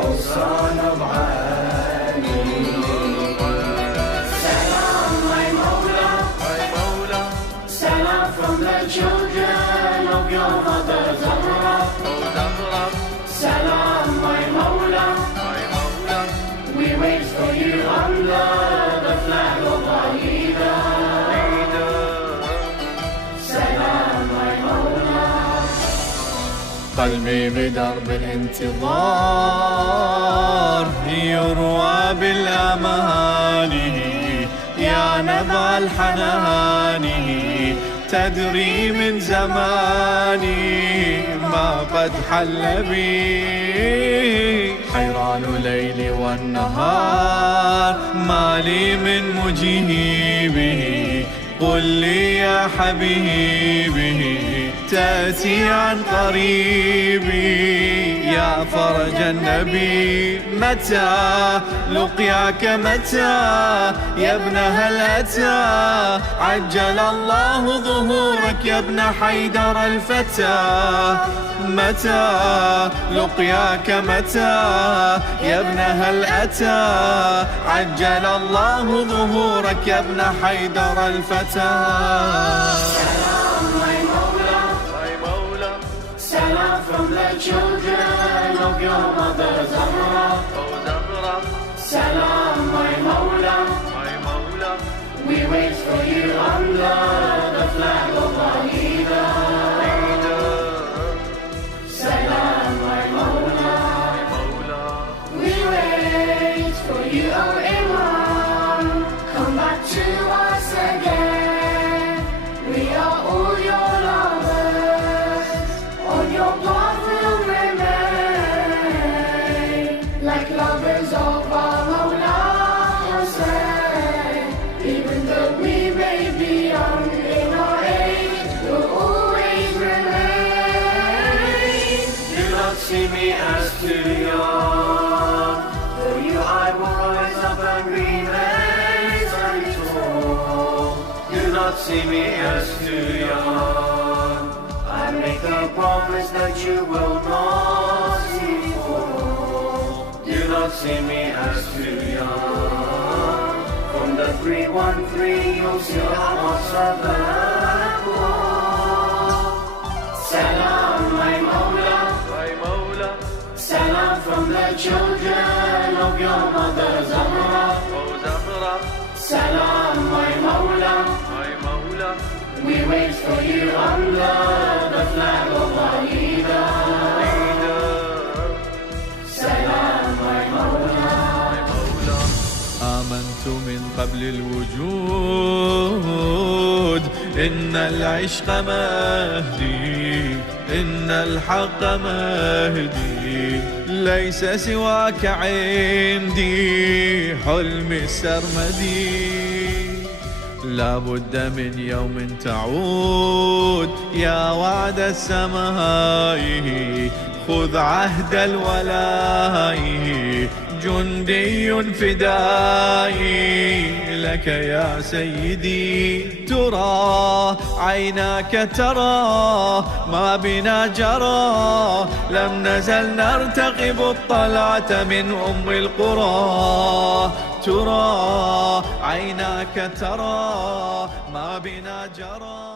O son of Ali. Salam, my Mawla, salam from the children of your mother Zahra. Salam, my Mawla, we wait for you under the flag of Alida. Salam, my Mawla. قلبي بدرب الانتظار يروى بالأماني، يا نبع الحنان تدري من زماني ما قد حل بي. حيران ليلي والنهار ما لي من مجيبه، قل لي يا حبيبي تأتي عن قريبي. يا فرج النبي متى لقياك متى، يا ابن هل أتى عجل الله ظهورك يا ابن حيدر الفتى. متى لقياك متى، يا ابن هل أتى عجل الله ظهورك يا ابن حيدر الفتى. Salam from the children of your mother Zahra. Salam, my Mawla, we wait for you under the flag of Alida. Salam, my Mawla, we wait for you, O Imam. Come back to us again. We are all your lovers. On your path we'll remain, like lovers of our Mawla Hussain. Even though we may be young in our age, we'll always remain. Do not see me as too young, For you I will rise up and remain standing tall. do not see me as too young. I make a promise that you will not see fall. Do not see me as too young. From the 313 you'll see our Sabat wall. Salam, my Mawla, salam from the children of your mother Zahra. Salam, my Mawla, we wait for you under the flag of Alida. Salam, my Mawla. آمنت من قبل الوجود إن العشق مهدي، إن الحق مهدي، ليس سواك عندي حلمي السرمدي. لا بد من يوم تعود يا وعد السماء، خذ عهد الولاء جندي فدائي لك يا سيدي. ترى عيناك ترى ما بنا جرى، لم نزل نرتقب الطلعة من أم القرى. ترى عيناك ترى ما بنا جرى.